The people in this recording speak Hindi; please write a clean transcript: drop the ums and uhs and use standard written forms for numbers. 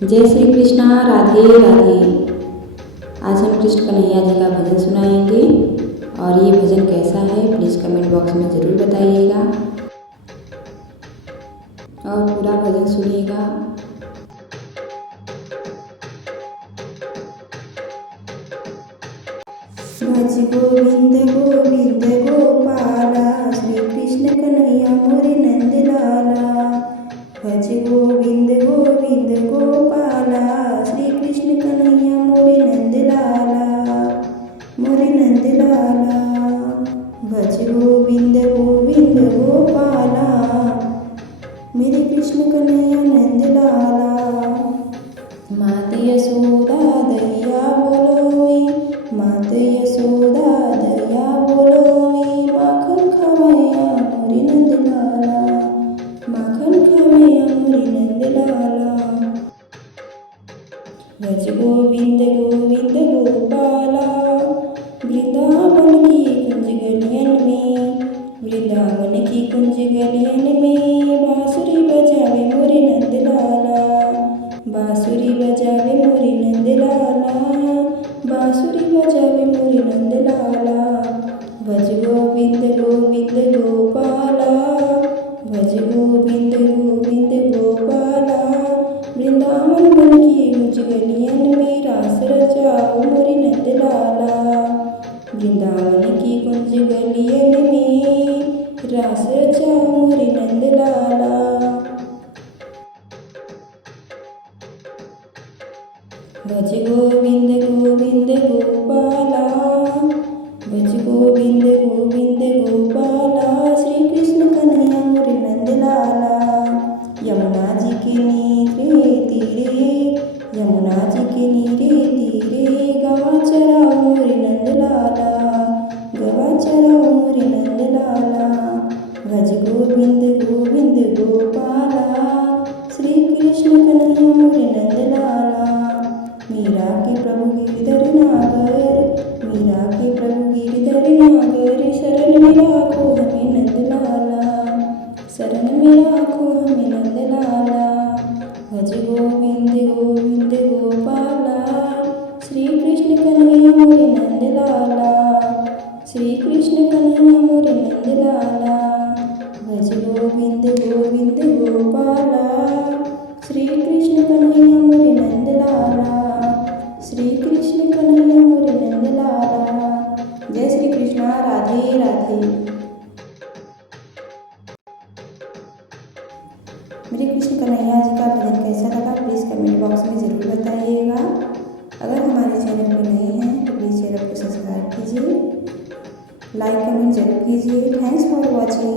जय श्री कृष्णा, राधे राधे। आज हम कृष्ण कन्हैया जी का भजन सुनाएंगे और ये भजन कैसा है प्लीज़ कमेंट बॉक्स में ज़रूर बताइएगा और पूरा भजन सुनिएगा। भज गोविंद गोविंद गोपाला, श्री कृष्ण कन्हैया मोरे नंद लाला। भज गोविंद गोविंद गोपाला, श्री कृष्ण कन्हैया मोरे नंद लाला, मोरे नंद लाला। भज गोविंद गोविंद गोपाला, मेरे कृष्ण कन्हैया नंद लाला। मात यशोदा दैया बोलो में, मात यशोदा दैया बोलो में, माखन खवैया मोरे नंद लाला, माखन खवैया मोरे नंद लाला। भज गोविंद गोविंद गोपाला, वृंदावन की कुंज गलियन में, वृंदावन की कुंज गलियन में, बांसुरी बजावे मोरे नंद लाला, बांसुरी बजावे मोरे नंद लाला, बांसुरी बजावे मोरे नंद लाला। भज गोविंद गोविंद गोपाला, भज गोविंद गोविंद गोपाला, वृंदावन वन की कुंज गलियन में, रास रचाओ मोरे नंद लाला, वृंदावन की कुंज गलियन में, रास रचाओ मोरे नंद लाला। भज गोविंद गोविंद गोपाला, भज गोविंद गोविंद गोपाला, श्री कृष्ण कन्हैया मोरे नंद लाला। यमुना जी के नीरे तीरे, यमुना जी के नीरे तीरे, गवा चराओ मोरे नंद लाला, गवा चराओ मोरे नंद लाला। भज गोविंद गोविंद गोपाला, श्री कृष्ण कन्हैया मोरे नंद लाला। मीरा के प्रभु गिरधर नागर, मीरा के प्रभु गिरधर नागर, शरण में राखो हमें नंद लाला, शरण में राखो हमें नंद लाला। भज गोविंद गोविंद गोपाला, श्री कृष्ण कन्हैया मोरे नंद लाला, श्री कृष्ण कन्हैया मोरे नंद लाला। भज गोविंद गोविंद गोपाला, श्री कृष्ण कन्हैया मोरे नंद लाला, श्री कृष्ण कन्हैया मोरे नंद लाला। जय श्री कृष्णा, राधे राधे। मेरे कृष्ण कन्हैया जी का भजन कैसा लगा प्लीज़ कमेंट बॉक्स में ज़रूर बताइएगा। अगर हमारे चैनल पर नए हैं तो प्लीज़ चैनल को सब्सक्राइब कीजिए, लाइक कमेंट जरूर कीजिए। Thanks for watching.